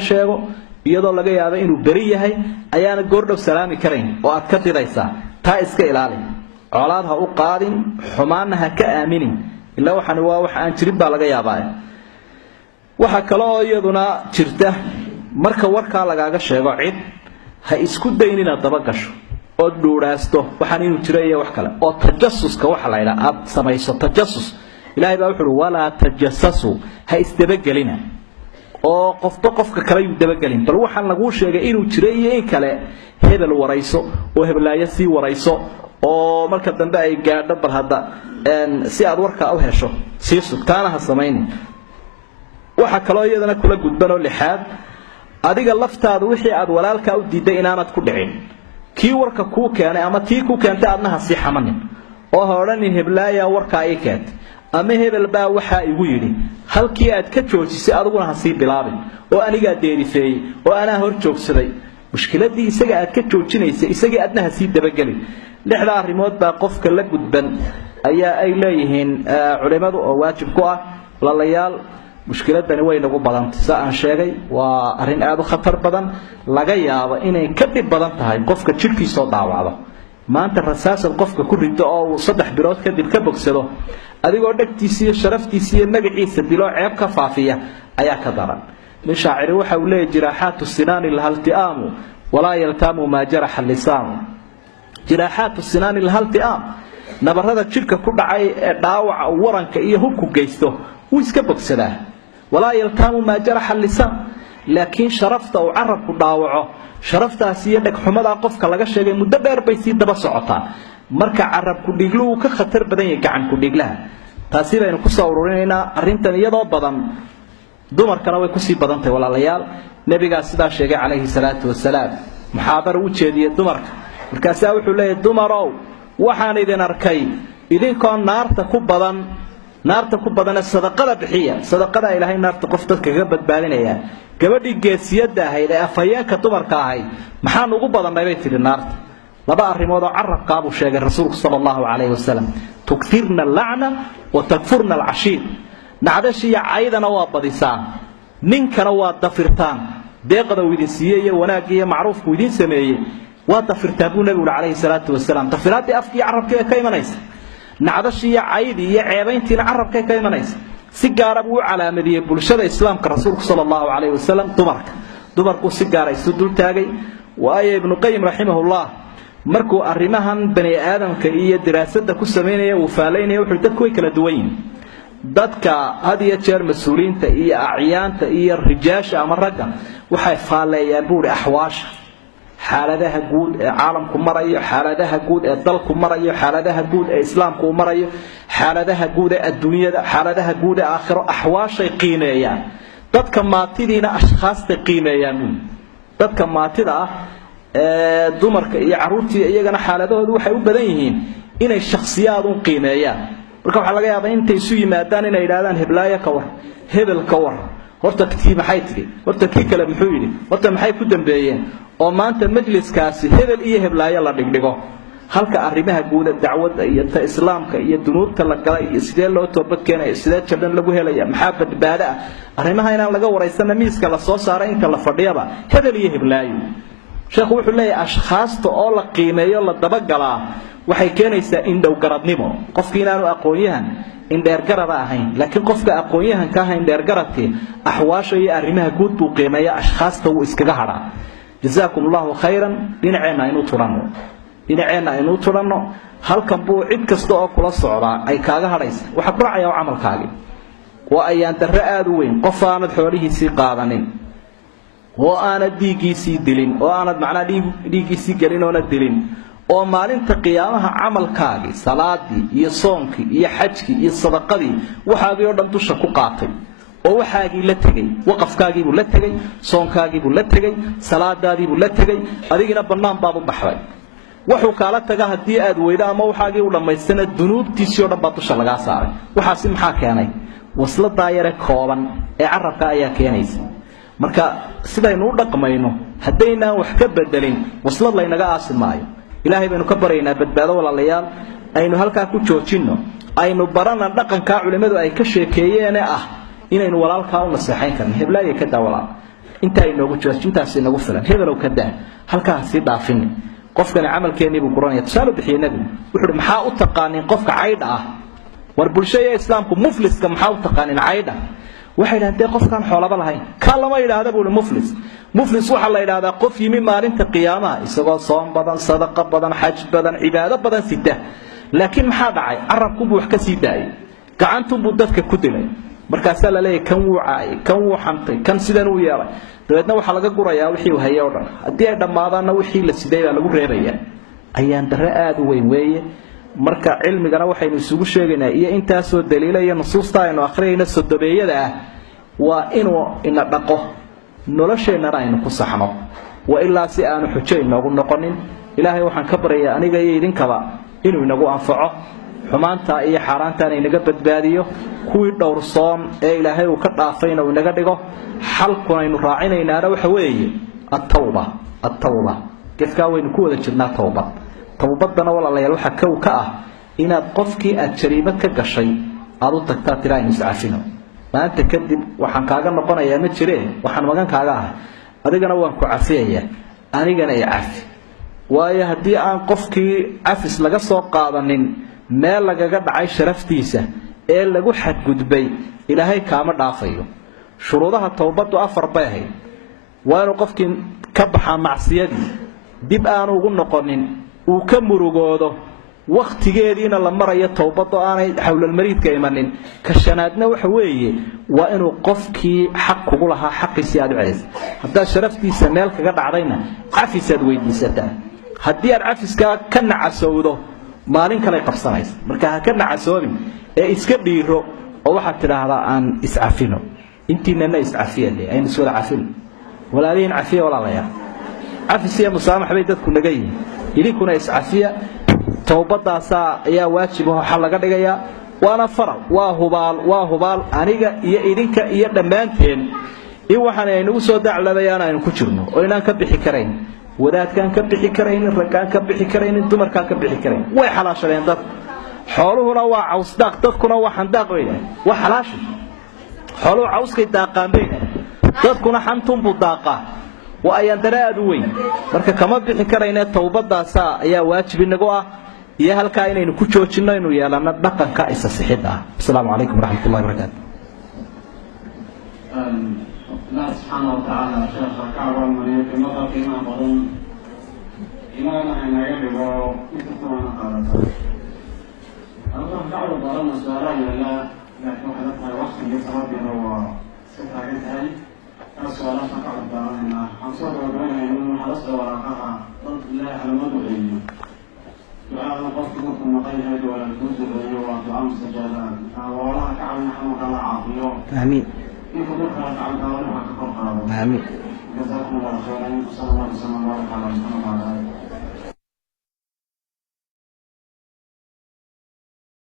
sheego iyadoo laga yaabo inuu bari yahay ayaana goordhow salaami karayn oo aad ka didaysaa taa iska ilaali colaad ha u qaadin xumaana ha ka aaminin ilaa waxaan waa wax aan jirin baa laga yaabaa waxa kale oo iyaduna jirta marka warka lagaaga sheego cid ha isku daynina daba gasho oo dhuuraasto waxaan inuu jiro iyo wax kale oo tajassuska waxa la yiraahdo aad samayso tajassus ilaahay baa wuxuu wala tajassasu ha isdabagelina oo qofka kale uu dabagelin bal waxaan lagu sheegay inuu jiray iyo in kale hebel warayso oo heblaaya si warayso oo marka dambe ay gaadho bal hadda si aad warka u hesho si sugtaana ha sameeynin waxa kale oo iyadana kula gudban oo lixaad adiga laftaadu wixii aad walaalka u diiday inaanad ku dhicin kii warka ku keenay ama tii ku keentay aadna ha si xamanin oo horan heblaaya warka ay keentay ama hebel baa waxa igu yiri halkii aad ka joojisay adiguna ha sii bilaabin oo aniga deerifay oo ana hor joogsaday mushkiladii isaga aad ka joojinaysay isaga aadna ha sii dabagelin lixda arimood baa qofka la gudban ayaa ay leeyihiin culimadu oo waajib ku ah lalayaal mushkiladani way nagu badantay saan sheegay waa arin aad u khatar badan laga yaabo inay ka dib badan tahay qofka jirkiisa dhaawacdo maanta rasaasad qofka ku rido oo 3 bilood kadib ka bogsado adigoo dhagtiisa iyo sharaftiisa iyo magaciisa dilo ceeb ka faafiya ayaa ka daran min shaaciri waxa uu leeyahay jiraaxatu sinani lahaltiaamu wala yaltamu ma jaraha lisaan jiraaxatu sinani lahaltiaam nabarada jirka ku dhacay ee dhaawaca waranka iyo hubku geysto uu iska bogsadaa wala yaltamu ma jaraha lisaan laakiin sharafta uu carabku dhaawaco sharaftaas iyo dhagxumada qofka laga sheegay muddo dheer bay si daba socotaa marka carabku dhiglu ka khatar badan yahay gacan ku dhiglaha taasi baynu ku soo ururinaynaa arintan iyadoo badan dumarkana way ku sii badantay walaalayaal nabiga sidaa sheegay calayhi salaatu wasalaam muxaadar u jeediyay dumarka markaas wuxuu leeyahay dumarow waxaan idin arkay idinkoo naarta ku badan sadaqada bixiya sadaqada ilaahay naarta qof dadka kaga badbaadinaya gabadhii geesiyada ahayd ee afayeenka dumarka ahayd maxaan ugu badanay bay tiri naarta laba arimood oo carabka abu sheegay rasuulku sallallahu alayhi wasallam tukthirna al-la'na wa takfurna al-ashir nacdashiya caydana waa badisaan ninkana waa dafirtaan deeqada uu idin siiyay iyo wanaag iyo macruufku idin sameeyay waa dafirtaan buu nabiga alayhi salaatu wasalaam dafiraadii afkii carabka ka imanaysa nacdashiya caydi iyo ceebayntiina carabka ka imanaysa si gaar ah uu calaamadiyay bulshada islaamka rasuulku sallallahu alayhi wasallam dumarku si gaar ah isu dul taagay waayo ibn qayyim rahimahullah markuu arimahan bani aadamka iyo diraasada ku sameeyay uu faaleynay wuxuu dadku way kala duwan yihiin dadka had iyo jeer mas'uuliyiinta iyo acyaanta iyo rijaasha ama ragga waxay faaleeyaan buuri axwaasha xaaladaha guud ee caalamku marayo xaaladaha guud ee dalku marayo xaaladaha guud ee islaamku marayo xaaladaha guud ee adduunyada xaaladaha guud ee aakhiro axwaashay qiimeeyaan dadka maatidiina ashkhaasta qiimeeyaan dadka maatida ah dumarka iyo caruurtii iyagana xaaladahoodu waxay u badan yihiin inay shakhsiyaad u qiimeeyaan marka waxa laga yaabaa intay isu yimaadaan inay yiraahdaan heblaaya ka war hebel ka war horta tii maxay tiri horta kii kale muxuu yiri horta maxay ku dambeeyeen oo maanta majliskaasi hebel iyo heblaaya la dhigdhigo halka arrimaha guud ee dacwadda iyo ta islaamka iyo dunuubta la galay iyo sidee loo toobad keenay sidee jadan lagu helaya maxaa badbaada arrimaha inaan laga waraysan miiska la soo saaray inta la fadhiyaba hebel iyo heblaayo sheekhu wuxuu leeyahay ashkhaasta oo la qiimeeyo la daba galaa waxay keenaysaa in dhow garadnimo qofkii inaanu aqoonyahan in dheer garad ahayn laakiin qofka aqoonyahan ka ahayn dheer garadkii axwaasha iyo arrimaha guud buu qiimeeyaa ashkhaasta uu iskaga haraa jazaakumullahu khayran dinaceena inuu turanno halkan buu cid kasta oo kula socdaa ay kaaga hadhaysa waxa ku racaya amalkaagi waa ayaan darro aad u weyn qof aanad xoolihiisii qaadanin oo aanad dhiigiisii dilin oo aanad macnaa dhiigiisii gelin oo dilin oo maalinta qiyaamaha amalkaagi salaadii iyo soonkii iyo xajkii iyo sadaqadii waxaagii oo dhan dusha ku qaatay oo waxaagii la tagay waqafkaagii buu la tagay soonkaagii buu la tagay salaadaadii buu la tagay adigina banaan baad u baxday wuxuu kala taga hadii aad weydo ama waxaagii u dhameystana dunuubtiisii oo dhan baad dusha laga saaray waxaasi maxaa keenay waslada yare kooban ee carabka ayaa keenaysa marka sidaynu u dhaqmayno hadayna wax ka bedelin waslad la inaga aasimaayo ilaahay baynu ka baraynaa badbaado walaalayaal aynu halka ku joojino aynu barana dhaqanka culimadu ay ka sheekeeyeen inaynu walaalka u naseexayn karno heblaaya ka dawala inta ay noogu joojin intaas inagu filan hebelow ka daa halkaas si dhaafin qofkani camalkeennii buu guranaya tusaale bixiyay nabigu wuxuu maxaa u taqaanin qofka caydha ah war bulshada islaamku mufliska maxaa u taqaanin caydha waxay yiraahdeen qofkan xoolaba lahayn ka lama yiraahdo buu muflis waxa la yiraahdaa qof yimi maalinta qiyaamaha isagoo soom badan sadaqa badan xaj badan cibaado badan sita laakiin maxaa dhacay arabku buu wax ka sii daayay gacantu buu dadka ku dilay markaas la leeyahay kan wuu caay kan wuu xantay kan sidan uu yeelay dabeedna waxa laga gurayaa wixii uu hayay oo dhan hadii ay dhamaadana wixii la siday baa lagu reebayaa ayaan darre aad u weyn weeye marka cilmigana waxaynu isugu sheegaynaa iyo intaasoo daliila iyo nusuusta aynu akhriyayna sodobeeyada ah waa inuu ina dhaqo nolosheennana aynu ku saxno wa ilaa si aanu xujo inoogu noqonin ilaahay waxaan ka baryayaa aniga iyo idinkaba inuu inagu anfaco xumaanta iyo xaaraantaana inaga badbaadiyo kuwii dhowrsoon ee ilaahay uu ka dhaafayna uu inaga dhigo xalkuna aynu raacinaynaana waxa weeye attawba gefkaa waynu ku wada jirnaa tawbadana walaalayaal waxa kow ka ah inaad qofkii aad jariimad ka gashay aad u tagtaa tiraa inuu iscafino maanta kadib waxaan kaaga noqonayaa ma jireen waxaan magan kaaga ahay adigana waan ku cafiyayaa anigana i cafi waayo haddii aan qofkii cafis laga soo qaadanin meel lagaga dhacay sharaftiisa ee lagu xadgudbay ilaahay kaama dhaafayo shuruudaha tawbadu 4 bay ahayd waa inuu qofkii ka baxaa macsiyadii dib aanu ugu noqonin uu ka murugoodo waqtigeediina la marayo tawbado aanay xawlal mariidka imanin ka shanaadna waxa weeye waa inuu qofkii xaq kugu lahaa xaqiisa aad u celiso hadaa sharaftiisa meel kaga dhacdayna cafisaad weydiisataa haddii aad cafiska ka nacasowdo maalin kale qabsanaysa marka ha ka nacasoobin ee iska dhiiro oo waxa tiraahdaa aan iscafino intiina iscafiyeen aynu soo cafin walaaliin cafiya walaalayaa cafisiya musaamax bay dadku naga yihiin idinkuna iscafiya tawbadaasa ayaa waajib ah xal laga dhigayaa waana faral waa hubaal aniga iyo idinka iyo dhammaanteen in waxaan aynu soo daclabayaan aynu ku jirno oo inaan ka bixi karayn wadaadkan ka bixi karayn raggaan ka bixi karayn dumarkaan ka bixi karayn way xalaashadeen dad xooluhuna waa cawsdaaq dadkuna waa xandaaq weeyaan waa xalaash xooluhu cawskay daaqaan bay dadkuna xantun buu daaqaa waa ayaan daraad weyn marka kama bixi karayna tawbadaasa ayaa waajib inagu ah iyo halka inaynu ku joojino inuu yeelano dhaqanka isa sixid ah assalaamu calaykum waraxmatullaahi wabarakaatu الله سبحانه وتعالى شيخ كعبة المريض في مطر كما قلن إمانا أن يجبوا يتطوعنا قادة الله كعبة ضرنا سؤالان لله لكن حدثنا وقت يتربي هو ستة جزء السؤالات كعبة ضرنا حنصر وبين أنه حدث وراقها ضد الله على مدعي دعاء القصد ممكن مقيد ولا الجزء ودعاء مستجابات والله كعبة نحن كلا عافية آمين آمين آمين جزاكم الله خيرا وصلى الله وسلم وبارك على محمد